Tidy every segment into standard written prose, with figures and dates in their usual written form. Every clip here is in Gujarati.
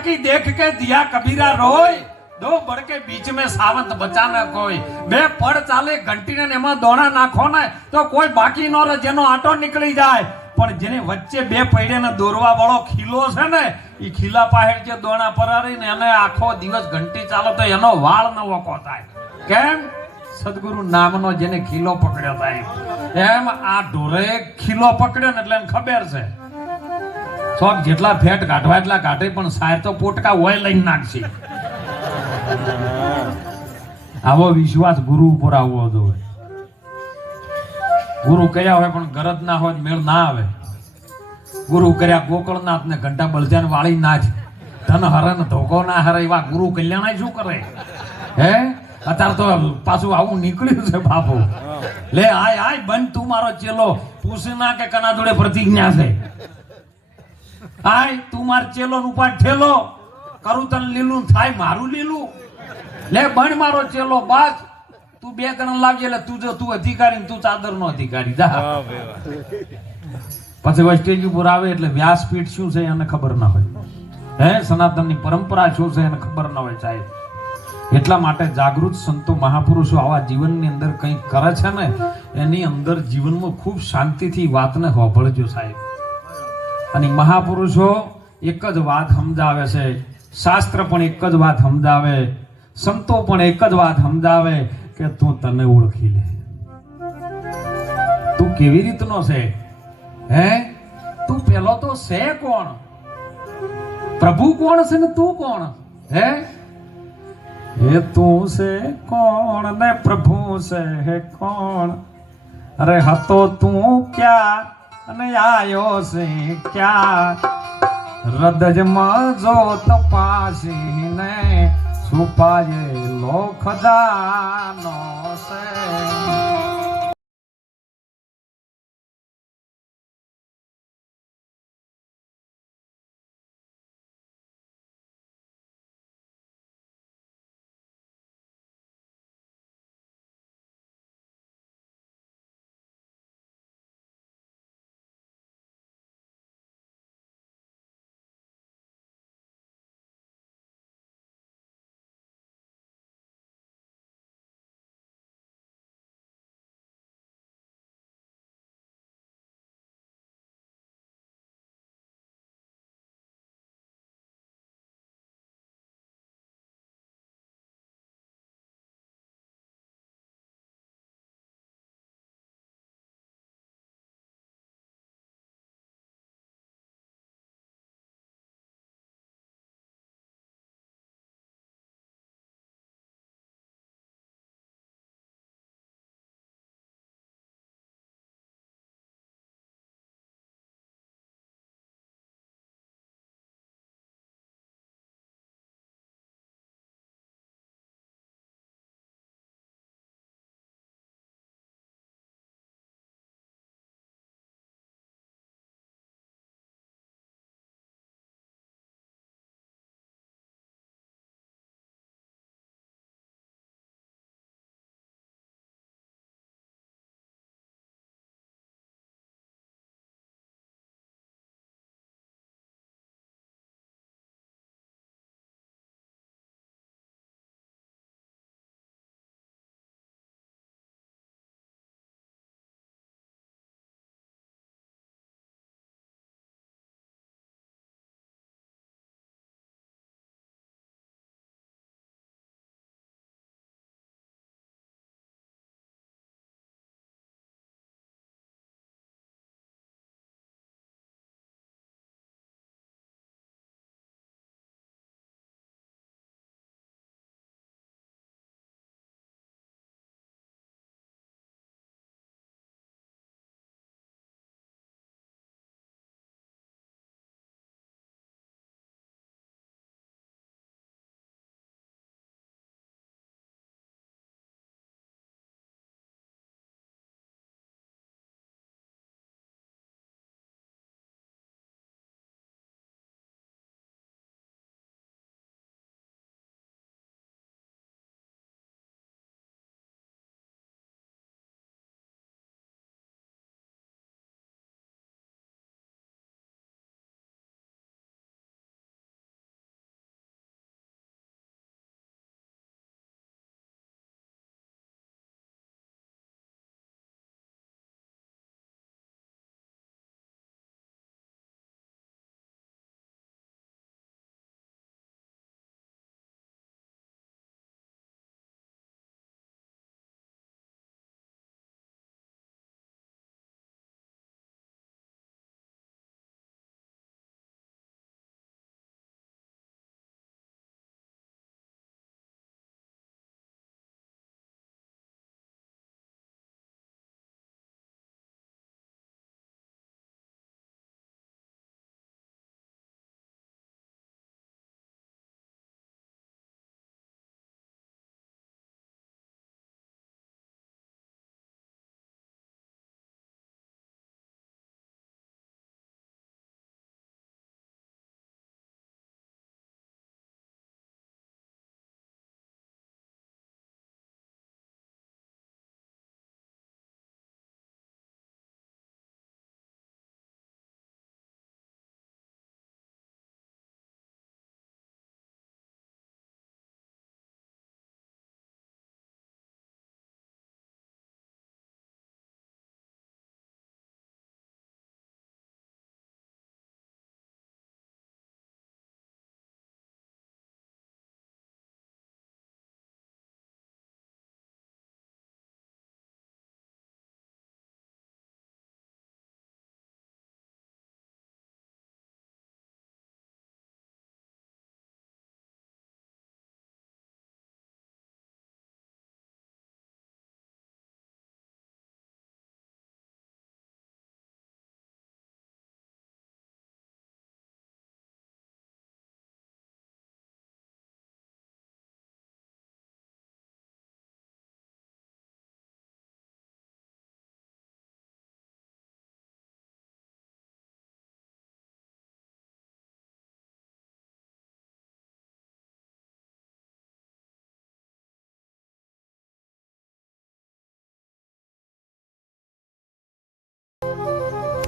की देख के दिया कबीरा रोय, दो बढ़ के बीच में सावंत बचाना कोई, बे पड़ चाले घंटी ने एमा दोणा नाखो ने तो कोई बाकी नो रे, जेनो आटो निकली जाए। पण जेने वच्चे बे पૈડે ને દોરવા વાળો ખીલો છે ને, ઈ ખીલા પાહેડ જે દોણા પરારી ને એને આખો દિવસ ઘંટી ચાલે તો એનો વાળ ન વકો થાય. કેમ? સદગુરુ નામનો જેને ખીલો પકડ્યો થાય. એમ આ ઢોરે ખીલો પકડ્યો ને એટલે એને ખબર છે શોખ જેટલા ફેટ કાઢવા એટલા કાઢે, પણ સાહેબ તો પોટકા હોય લઈને નાખશે. આવો વિશ્વાસ ગુરુ ઉપર આવવો જોઈએ. ગુરુ કર્યા હોય પણ ગરજ ના હોય મેળ ના આવે. ગુરુ કર્યા ગોકળનાથ ને ઘંટા બળજાન વાળી નાચ, ધન હરે ને ધોકો ના હરે, એવા ગુરુ કલ્યાણ શું કરે? હે અત્યારે તો પાછું આવું નીકળ્યું છે બાપુ. લે આય આય બન તું મારો ચેલો, પૂછે ના કે કના જોડે પ્રતિજ્ઞા છે. આય તું માર ચેલો ઉપર ઠેલો કરું, તને લીલું થાય મારું લીલું. લે બન મારો ચેલો, બસ તું બે ગણ લાવજે એટલે તું અધિકારી, તું ચાદર નો અધિકારી જા. પછી સ્ટેજ ઉપર આવે એટલે વ્યાસપીઠ શું છે એને ખબર ના હોય, હે સનાતનની પરંપરા શું છે એને ખબર ના હોય સાહેબ. એટલા માટે જાગૃત સંતો મહાપુરુષો આવા જીવનની અંદર કંઈક કરે છે ને, એની અંદર જીવનમાં ખૂબ શાંતિથી વાતને હોભળજો સાહેબ. અને મહાપુરુષો એક જ વાત સમજાવે છે, શાસ્ત્ર પણ એક જ વાત સમજાવે, સંતો પણ એક જ વાત સમજાવે કે તું તને ઓળખી લે. તું કેવી રીતનો છે? હે તું પેલો તો છે કોણ? પ્રભુ કોણ છે ને તું કોણ? હે એ તું છે કોણ ને પ્રભુ છે કોણ? અરે હતો તું ક્યાં અને આયો છે ક્યાં? હૃદયમાં જો તપાસીને છુપાયે લો ખજાનો છે.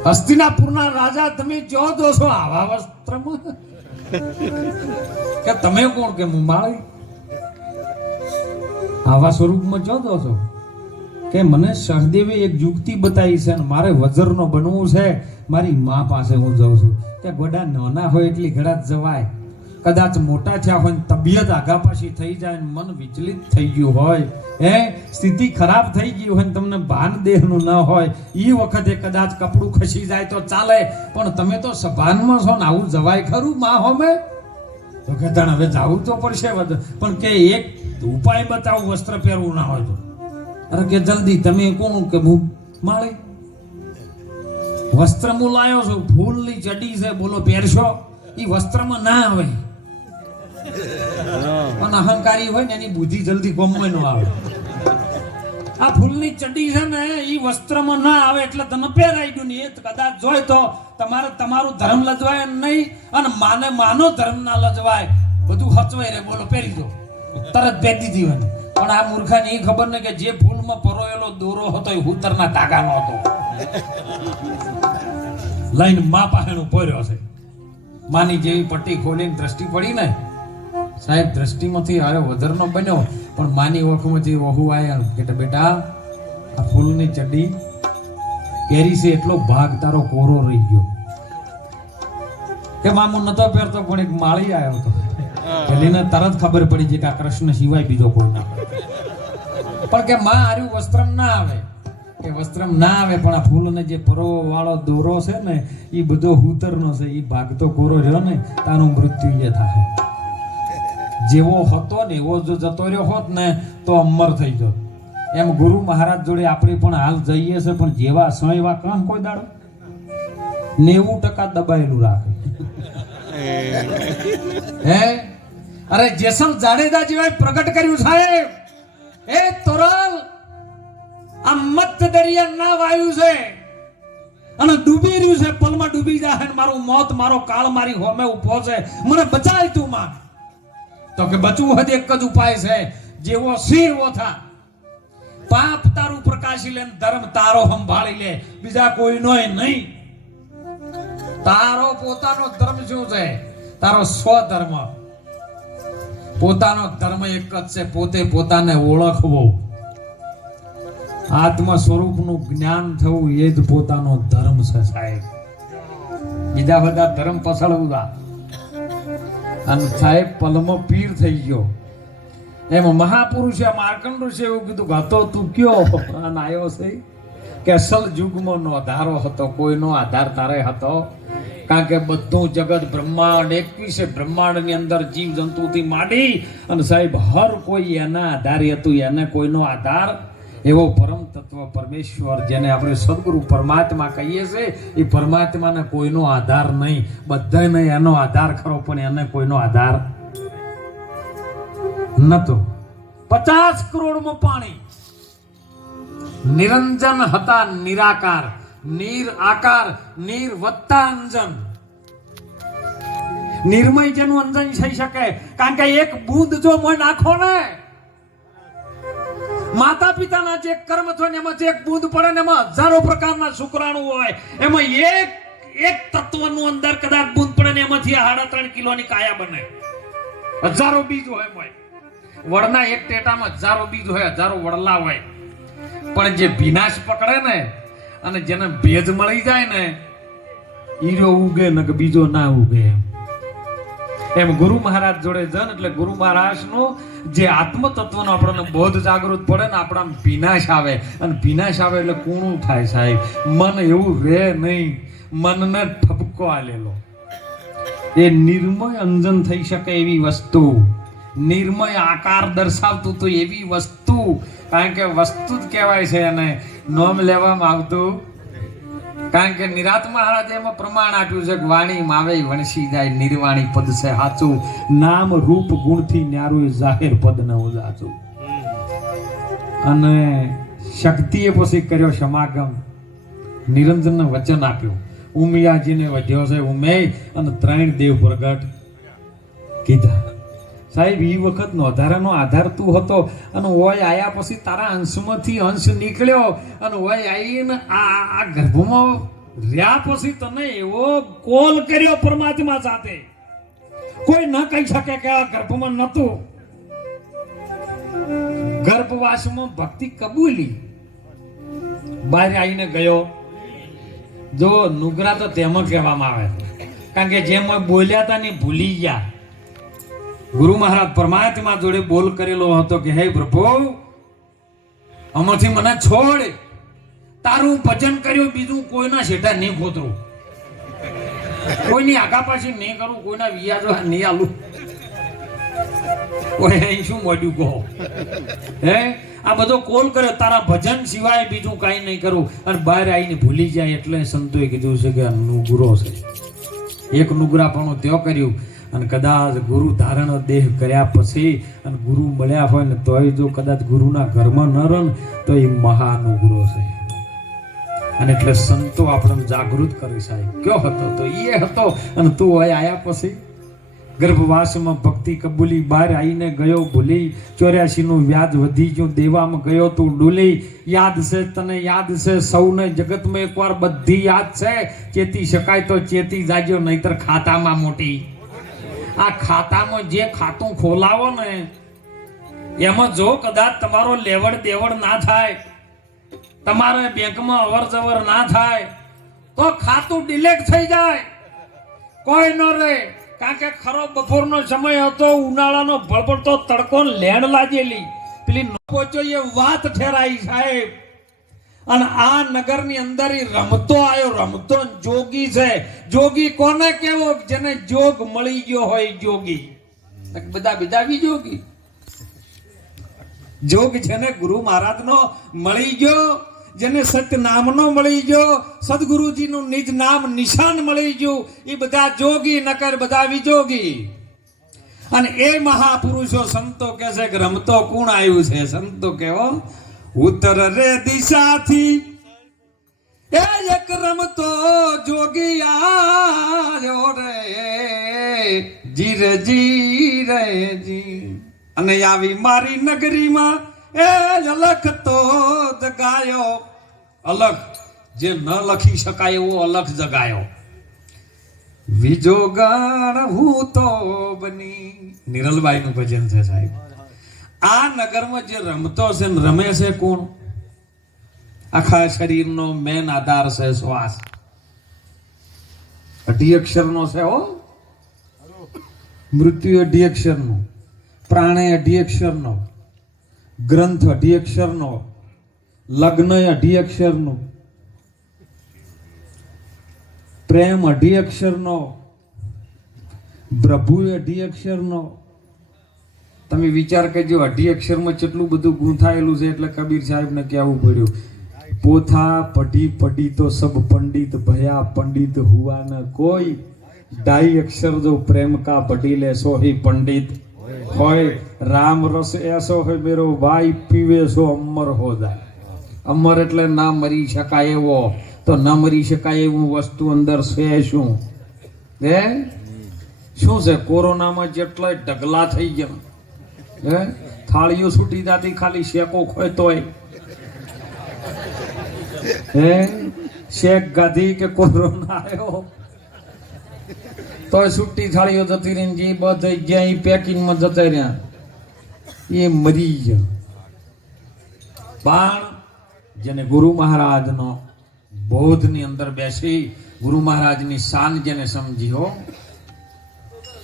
હસ્તિનાપુરના રાજા તમે જો દો છો આવા વસ્ત્રમાં કે તમે કોણ કે હું માળી આવા સ્વરૂપમાં જો દો છો કે મને સહદેવે એક યુક્તિ બતાવી છે અને મારે વજરનો બનવું છે મારી મા પાસે હું જાઉં છું કે ગોડા નાના હોય એટલી ઘડા જવાય કદાચ મોટા થયા હોય તબિયત આગા પાછી થઈ જાય મન વિચલિત થઈ ગયું હોય સ્થિતિ ખરાબ થઈ ગઈ હોય તમને ભાન દેહનું ન હોય એ વખતે કદાચ કપડું ખસી જાય તો ચાલે પણ તમે તો સભાનમાં છો ને આવું જવાય ખરું માં હોમે તો કે હવે જવું તો પડશે પણ કે એક ઉપાય બતાવું વસ્ત્ર પહેરવું ના હોય તો અરે કે જલ્દી તમે કોણ કે હું માળી વસ્ત્ર હું લાયો છું ફૂલની ચડી છે બોલો પહેરશો એ વસ્ત્રમાં ના આવે પણ અહંકારી હોય ને એની બુદ્ધિ જલ્દી ગમમાં ન આવે આ ફૂલની ચડી છે ને એ વસ્ત્રમાં ના આવે એટલે તમે પહેરાઈ ગયું ને એ કદાચ જોય તો તમારે તમારું ધર્મ લજવાય નહીં અને માનો ધર્મ ના લજવાય બધું હચવાય રે બોલો પહેરી દો તરત પહેરી દીધી હોય પણ આ મૂર્ખાને એ ખબર ને કે જે ફૂલમાં પરોયેલો દોરો હતો એ હુતરના ધાગાનો હતો લાઈન મા પાહેણું પોર્યો છે માની જેવી પટ્ટી ખોલીને દ્રષ્ટિ પડી ને સાહેબ દ્રષ્ટિમાંથી આવ્યો વધરનો બન્યો પણ માની ઓખમાંથી વહુ આવ્યા કે બેટા આ ફૂલની ચડ્ડી પહેરી છે એટલો ભાગ તારો કોરો રહી ગયો કે મામુ નતો પહેરતો પણ એક માળી આવ્યો હતો પેલીને તરત ખબર પડી છે કે આ કૃષ્ણ સિવાય બીજો કોઈ ના પણ કે માં આર્યું વસ્ત્રમ ના આવે કે વસ્ત્રમ ના આવે પણ આ ફૂલને જે પરોવો વાળો દોરો છે ને એ બધો હુતરનો છે એ ભાગ તો કોરો રહ્યો ને તારું મૃત્યુ એ થાય જેવો હતો ને એવો જો જતો રહ્યો હોત ને તો અમર થઈ ગયો એમ ગુરુ મહારાજ જોડે આપણે પણ હાલ જઈએ છે પણ જેવા સો એવા કામ કોઈ દાડો 90% દબાયેલું રાખે હે અરે જેસલ જાડેજા જેવા પ્રગટ કર્યું સાહેબ એ તોરલ આ મત દરિયા ના વાયુ છે અને ડૂબી રહ્યું છે પલમાં ડૂબી જાય મારું મોત મારો કાળ મારી હોમે ઉભો છે મને બચાય તું માં તો કે બચવું હોય એક જ ઉપાય છે જેવો સિંહ એવો થા પાપ તારું પ્રકાશી લે ધર્મ તારો સંભાળી લે બીજા કોઈનોય નહીં તારો પોતાનો ધર્મ શું છે તારો સ્વધર્મ પોતાનો ધર્મ એક જ છે પોતે પોતાને ઓળખવો આત્મ સ્વરૂપનું જ્ઞાન થવું એ જ પોતાનો ધર્મ છે સાહેબ બીજા બધા ધર્મ પસળવું અને સાહેબ પલમો પીર થઈ ગયો એમ મહાપુરુષે માર્કંડ ઋષિએ એવું કીધું કે હતો તું કયો અને આવ્યો છે કે અસલ યુગમાં નો આધારો હતો કોઈનો આધાર તારે હતો કારણ કે બધું જગત બ્રહ્માંડ 21 બ્રહ્માંડની અંદર જીવ જંતુથી માંડી અને સાહેબ હર કોઈ એના આધારે હતું એને કોઈનો આધાર એવો પરમ તત્વ પરમેશ્વર જેને આપણે સદગુરુ પરમાત્મા કહીએ છીએ એ પરમાત્માને કોઈનો આધાર નહીં બધાને એનો આધાર ખરો પણ એને કોઈનો આધાર નતો 50 કરોડમાં પાણી નિરંજન હતા નિરાકાર નીર આકાર નીર વત્તા અંજન નિર્મય જેનું અંજન થઈ શકે કારણ કે એક બૂંદ જો મોય નાખો ને માતા પિતાના જે કર્મ થાય એમાંથી એક બૂંદ પડે ને એમાં હજારો પ્રકારના શુક્રાણુ હોય એમાં એક તત્વનું અંદર કદાચ બૂંદ પડે ને એમાંથી 3.5 કિલોની કાયા બને હજારો બીજ હોય વડના એક ટેટામાં હજારો બીજ હોય હજારો વડલા હોય પણ જે વિનાશ પકડે ને અને જેને ભેજ મળી જાય ને હીરો ઉગે ને કે બીજો ના ઉગે એમ ગુરુ મહારાજ જોડે જન એટલે ગુરુ મહારાજ નું જે આત્મ તત્વનો આપણને બોધ જાગૃત પડે ને આપણા વિનાશ આવે અને વિનાશ આવે એટલે કૂણું થાય સાહેબ મન એવું રહે નહીં મનને ઠપકો આલેલો એ નિર્મય અંજન થઈ શકે એવી વસ્તુ નિર્મય આકાર દર્શાવતું તો એવી વસ્તુ કારણ કે વસ્તુ જ કહેવાય છે અને નોમ લેવામાં આવતું કારણ કે નિરાત મહારાજે એમાં પ્રમાણ આપ્યું છે કે વાણી માવે વણસી જાય નિર્વાણી પદ છે સાચું નામ રૂપ ગુણથી ન્યારું જાહેર પદ ન ઉજાચું અને શક્તિએ પછી કર્યો સમાગમ નિરંજનને વચન આપ્યું ઉમિયાજીને વધ્યો છે ઉમે અને 3 દેવ પ્રગટ કીધા સાહેબ એ વખતનો વધારાનો આધાર તું હતો અને ઓય આયા પછી તારા અંશમાંથી અંશ નીકળ્યો અને ઓય આવીને આ ગર્ભમાં રહ્યા પછી તને એવો કોલ કર્યો પરમાત્મા સાથે, કોઈ ન કહી શકે કે આ ગર્ભમાં નતું. ગર્ભવાસમાં ભક્તિ કબૂલી, બહાર આવીને ગયો. જો નુગરા તો તેમાં કહેવામાં આવે, કારણ કે જેમ બોલ્યા હતા ને ભૂલી ગયા. ગુરુ મહારાજ પરમાત્મા જોડે બોલ કરેલો હતો કે હે પ્રભુ, આમાંથી મને છોડ, તારું ભજન કર્યું, બીજું કોઈના શેઠા નહીં ખોતરું, કોઈની આગા પાછી નહીં કરું, કોઈના વિયાજો નહીં આલું. કોઈ શું મોડ્યું કહો, હે આ બધો કોલ કર્યો, તારા ભજન સિવાય બીજું કઈ નહીં કરું. અને બહાર આવીને ભૂલી જાય એટલે સંતોએ કીધું છે કે આ નુગરો છે. એક નુગરાપણું ત્યો કર્યું. અને કદાચ ગુરુ ધારણ દેહ કર્યા પછી અને ગુરુ મળ્યા હોય ને તોય જો કદાચ ગુરુના ઘરમાં ન રહે ને તો એ મહાનુગરો છે. અને એટલે સંતો આપણને જાગૃત કરી સાહેબ કયો હતો તો એ હતો. અને તું હોય આયા પછી ગર્ભવાસમાં ભક્તિ કબૂલી, બહાર આવીને ગયો ભૂલી, 84 નું વ્યાજ વધી ગયું, દેવામાં ગયો તું ડૂલી. યાદ છે તને, યાદ છે સૌને જગતમાં, એકવાર બધી યાદ છે. ચેતી શકાય તો ચેતી જાજો, નહીતર ખાતામાં મોટી. આ ખાતામાં જે ખાતું ખોલાવો ને એમાં જો કદાચ તમારો લેવડ દેવડ ના થાય, તમારે બેંકમાં અવર જવર ના થાય તો ખાતું ડિલેટ થઈ જાય, કોઈ ન રહે. કારણ કે ખરો બપોરનો સમય હતો, ઉનાળાનો ભળભળતો તડકો, લેણ લાગેલી પેલી પહોંચો એ વાત ઠેરાઈ સાહેબ. અને આ નગરની અંદર રમતો આવ્યો, રમતો જોગી છે. જોગી કોને કેવો? જેને જોગ મળી ગયો હોય જોગી. બધા બી જોગી. જોગ જેને ગુરુ મહારાજનો મળી ગયો, જેને સત્ય નામનો મળી ગયો, સદગુરુજીનું નિજ નામ નિશાન મળી ગયું, એ બધા જોગી, નકર બધા વિજોગી. અને એ મહાપુરુષો સંતો કહે છે કે રમતો કોણ આવ્યું છે? સંતો કેવો ઉત્તર રે દિશાથી એ એક રમતો જોગી આવ્યો રે જી રે જી. અને આવી મારી નગરીમાં એ અલખ તો જગાયો. અલખ જે ન લખી શકાય એવો અલખ જગાયો. વિજોગણ હું તો બની. નિરલબાઈ નું ભજન છે સાહેબ. આ નગરમાં જે રમતો છે ને રમે છે કોણ? આખા શરીરનો મેન આધાર છે શ્વાસ. 2 અક્ષરનો છે હો. મૃત્યુ 2 અક્ષરનો, પ્રાણે 2 અક્ષરનો, ગ્રંથ 2 અક્ષરનો, લગ્ન 2 અક્ષરનો, પ્રેમ 2 અક્ષરનો, પ્રભુ 2 અક્ષરનો. તમે વિચાર કરજો 2 અક્ષરમાં કેટલું બધું ગૂંથાયેલું છે. એટલે કબીર સાહેબને કહેવું પડ્યું, પોથા પઢી તો સબ પંડિત ભયા, પંડિત હુआ ન કોઈ. 2 અક્ષર જો પ્રેમ કા પઢી લે સો ही पंडित હોય. રામ રસ એસો હોય મેરો ભાઈ, પીવે સો અમર હો જાય. અમર એટલે ના મરી શકાય એવો. તો ન મરી શકાય એવું વસ્તુ અંદર છે શું? હે શું છે? કોરોનામાં જેટલા ઢગલા થઈ ગયા, હે થાળીઓ છૂટી જતી, ખાલી શેકો ખોયતોય. હે શેક ગાધી કે કોરોના આવ્યો તો છૂટી થાળીઓ જતી રહી. જે બધા ગયા એ પેકિંગમાં જતા રહ્યા, એ મરી ગયા. પણ જેને ગુરુ મહારાજનો બોધની અંદર બેસી ગુરુ મહારાજની શાન જેને સમજી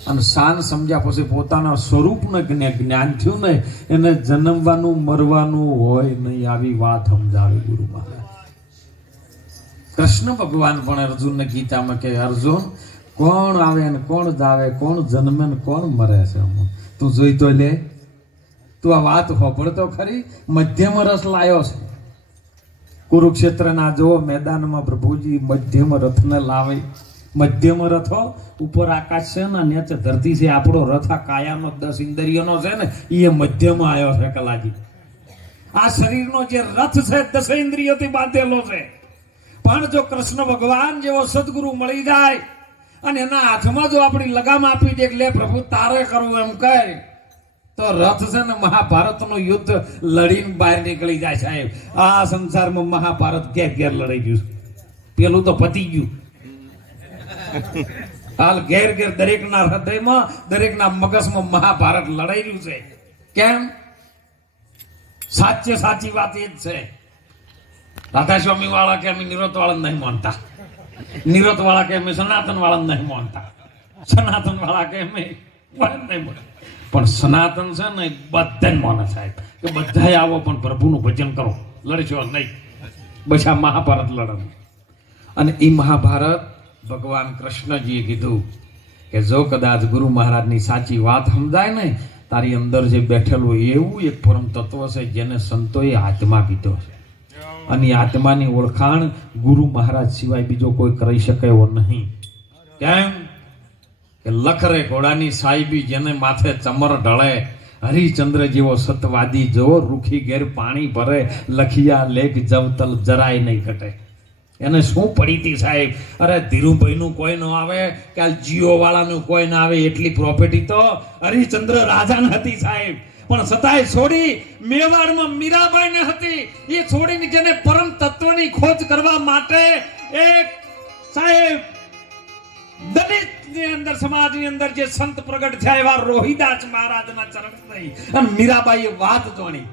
અને શાન સમજ્યા પછી પોતાના સ્વરૂપને જ્ઞાન થયું ને, એને જન્મવાનું મરવાનું હોય નહીં. આવી વાત સમજાવી ગુરુ મહારાજ. કૃષ્ણ ભગવાન પણ અર્જુનને ગીતામાં કે અર્જુન, કોણ આવે ને કોણ જાવે, કોણ જન્મે ને કોણ મરે છે, તું જોઈ તો લે. તું આ વાત હોભળતો ખરી? મધ્યમ રસ લાયો છે. કુરુક્ષેત્રના જો મેદાનમાં પ્રભુજી મધ્યમ રથને લાવે. મધ્યમ રથો ઉપર આકાશ છે ને નીચે ધરતી છે. આપણો રથ આ કાયાનો 10 ઇન્દ્રિયોનો છે ને, એ મધ્યમ આવ્યો છે કલાજી. આ શરીરનો જે રથ છે 10 ઇન્દ્રિયોથી બાંધેલો છે. પણ જો કૃષ્ણ ભગવાન જેવો સદગુરુ મળી જાય અને એના હાથમાં જો આપણી લગામ આપી દે, લે પ્રભુ તારે કરવું એમ કહે, તો રથ છે ને મહાભારતનું યુદ્ધ લડીને બહાર નીકળી જાય સાહેબ. આ સંસારમાં મહાભારત ઘેર લડાઈ ગયું. પેલું તો પતી ગયું. હાલ ઘેર ઘેર દરેકના હૃદયમાં દરેકના મગજમાં મહાભારત લડાઈ રહ્યું છે. કેમ? સાચી વાત એ જ છે. રાધા સ્વામી વાળા કે અમે નિરોત વાળા નહીં માનતા, નિરોત વાળા કે અમે સનાતન વાળા નહીં માનતા, સનાતન વાળા કે અમે નહીં માનતા. પણ સનાતન છે ને બધા માને સાહેબ કે બધા આવો પણ પ્રભુનું ભજન કરો, લડશો નહીં. બસ આ મહાભારત લડવાનું. અને એ મહાભારત ભગવાન કૃષ્ણજીએ કીધું કે જો કદાચ ગુરુ મહારાજની સાચી વાત સમજાય ને, તારી અંદર જે બેઠેલું એવું એક પરમ તત્વ છે જેને સંતોએ આત્મા કીધો છે. અને આત્માની ઓળખાણ ગુરુ મહારાજ સિવાય બીજો કોઈ કરી શકે એવો નહીં. કેમ કે લખરે ઘોડાની સાહેબી જેને માથે ચમર ઢળે, હરિચંદ્ર જેવો સતવાદી જો રૂખી ઘેર પાણી ભરે, લખિયા લેખ જવતલ જરાય નહીં ઘટે. એને શું પડી હતી સાહેબ? અરે ધીરુભાઈનું કોઈ ન આવે કે જીઓ વાળાનું કોઈ ના આવે એટલી પ્રોપર્ટી તો હરિચંદ્ર રાજાને હતી સાહેબ. પણ છતાંય છોડી મેવાડમાં મીરાબાઈને હતી. એ છોડીને જેને પરમ તત્વની ખોજ કરવા માટે એક સાહેબ દલિતની અંદર સમાજની અંદર જે સંત પ્રગટ થયા એવા રોહિદાસ મહારાજના ચરણ થઈ અને મીરાબાઈએ વાત જોણી.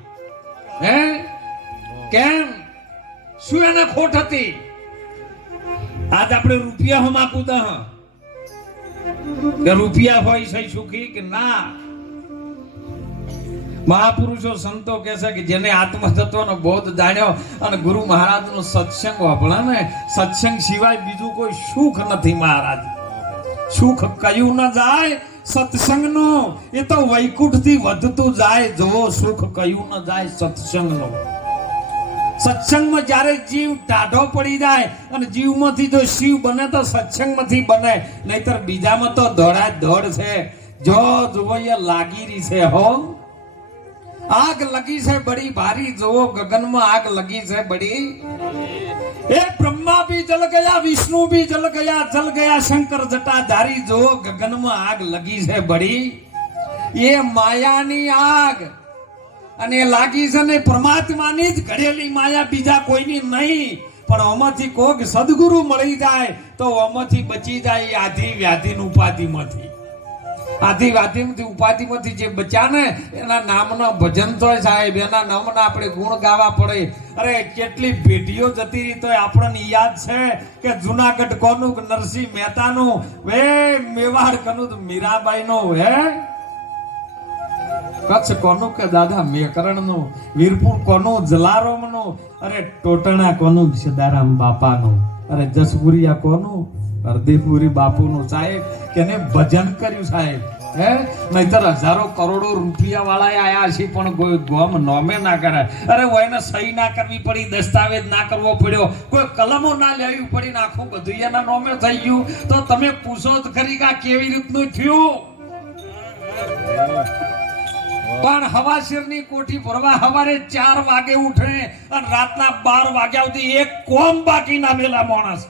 હે કેમ? શું એને ખોટ હતી? આજ આપણે રૂપિયા હમ આપું દહ કે રૂપિયા હોય સહી સુખી કે ના. મહાપુરુષો સંતો કહે છે કે જેને આત્મતત્વનો બોધ જાણ્યો અને ગુરુ મહારાજનો સત્સંગ વાપરે ને, સત્સંગ સિવાય બીજું કોઈ સુખ નથી મહારાજ. સુખ કયું ન જાય સત્સંગનું, એ તો વૈકુંઠથી વધતું જાય. જો સુખ કયું ન જાય સત્સંગનું. સત્સંગમાં જ્યારે જીવ ટાઢો પડી જાય અને જીવમાંથી જો શિવ બને તો સત્સંગમાંથી બને, નહીતર બીજામાં તો દોડા દોડ છે. જો જુઓ એ લાગી રહી છે હો, આગ લગી છે બડી ભારી. જુઓ ગગનમાં આગ લગી છે બડી. એ બ્રહ્મા ભી જલ ગયા, વિષ્ણુ ભી જલ ગયા શંકર જટાધારી. જુઓ ગગનમાં આગ લગી છે બડી. એ માયાની આગ અને એ લાગી છે ને પરમાત્માની જ ઘડેલી માયા, બીજા કોઈની નહીં. પણ આમાંથી કોક સદગુરુ મળી જાય તો આમાંથી બચી જાય આધિ વ્યાધિ ઉપાધિમાંથી. આધિ વ્યાધિ ઉપાધિમાંથી જે બચ્યા ને એના નામના ભજન તો સાહેબ, એના નામના આપણે ગુણ ગાવા પડે. અરે કેટલી પેઢીઓ જતી રહી તો આપણને યાદ છે કે જુનાગઢ કોનું નરસિંહ મહેતાનું, વે મેવાડ કોનું મીરાબાઈનું, હે કચ્છ કોનું કે દાદા મેકરણનું, વીરપુર કોનું જલારામનું, અરે ટોટણા કોનું સદારામ બાપાનું, અરે જસપુરિયા કોનું હરદેપુરી બાપુનું. સાહેબ કેને ભજન કર્યું સાહેબ. હે નહીતર હજારો કરોડો રૂપિયા વાળા આયા છે પણ કોઈ ગોમ નોમે ના કરે. અરે એને સહી ના કરવી પડી, દસ્તાવેજ ના કરવો પડ્યો, કોઈ કલમો ના લેવી પડી, આખું બધું એના નોમે થઈ ગયું. તો તમે પૂછો જ ખરી કે કેવી રીતનું થયું? પણ હવાશીરની કોઠી ભરવા સવારે 4 વાગે ઉઠે અને રાતના 12 વાગ્યા સુધી એક કોમ બાકી ના મેલા માણસ.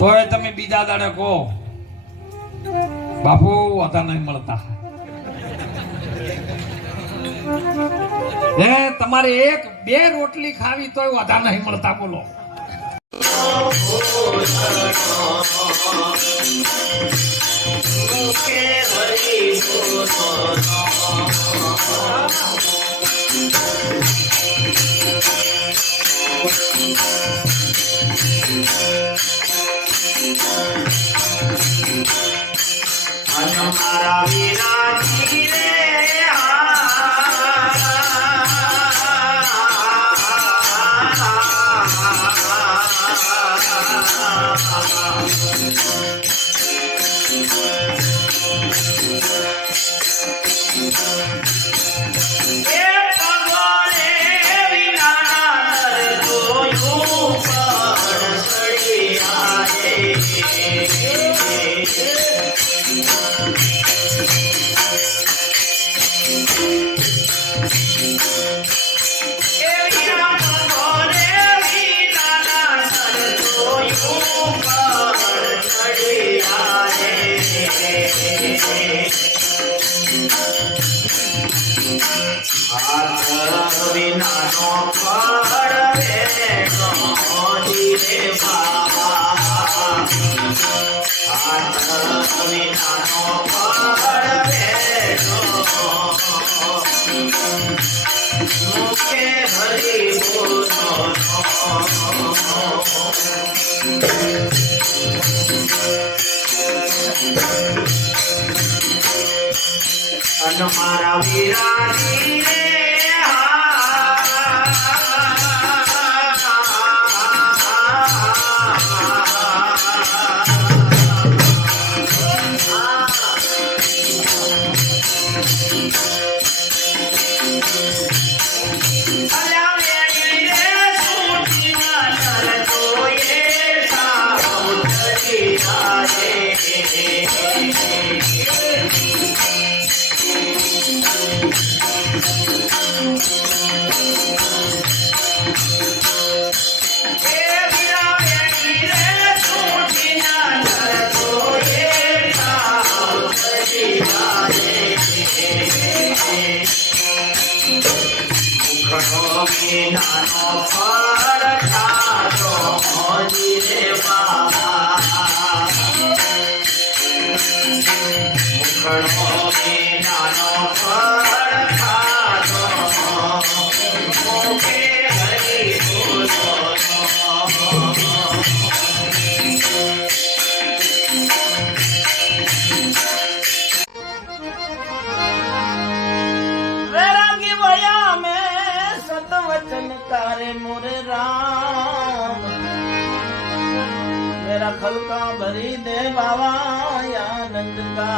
તોય તમે બીજા દાડે કહો બાપુ હતા નહીં મળતા. હે તમારે 1-2 રોટલી ખાવી તોય વધા નહીં મળતા. બોલો મારા વિરાજી રે વિના નો રે બાબા હાથ વિનાનો ફળ વેચો મુખે હરી બોલો અન મારા વીરાજી રે નાનો ફળ ખાતો મોજી રે બાબા મુખડો નાનો ફળ ખાતો મુખે હરી બોલો तारे मोरे राम मेरा खलका भरी दे बाबा आनंद का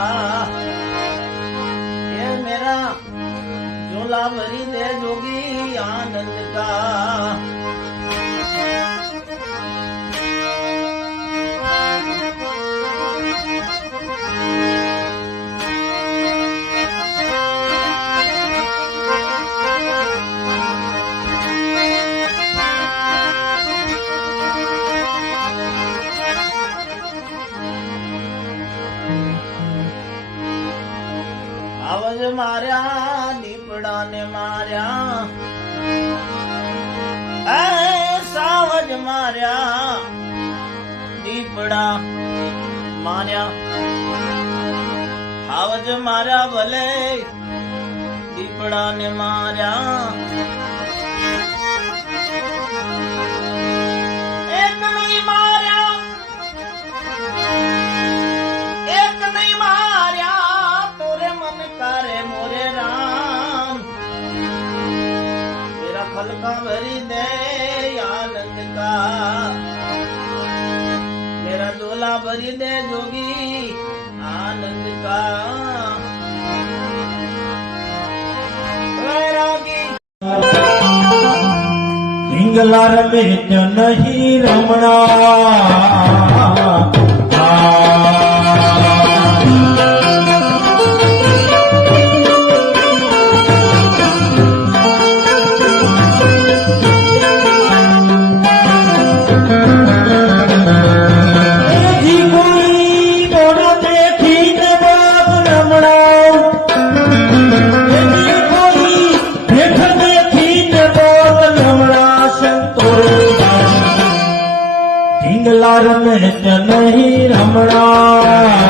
ये मेरा झोला भरी दे जोगी आनंद का આવજ માર્યા દીપડા ને માર્યા સાવજ માર્યા દીપડા માર્યા આવજ માર્યા ભલે દીપડા ને માર્યા એક નહીં માર્યા એક નહીં માર્યા તોરે मन करे मोरे राम मेरा खलका भरी दे आनंद का मेरा झोला भरी दे जोगी आनंद का હિંગલા રમે નહીં રમણા હિંગલા રમે નહીં રમણા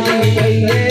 હરિ જય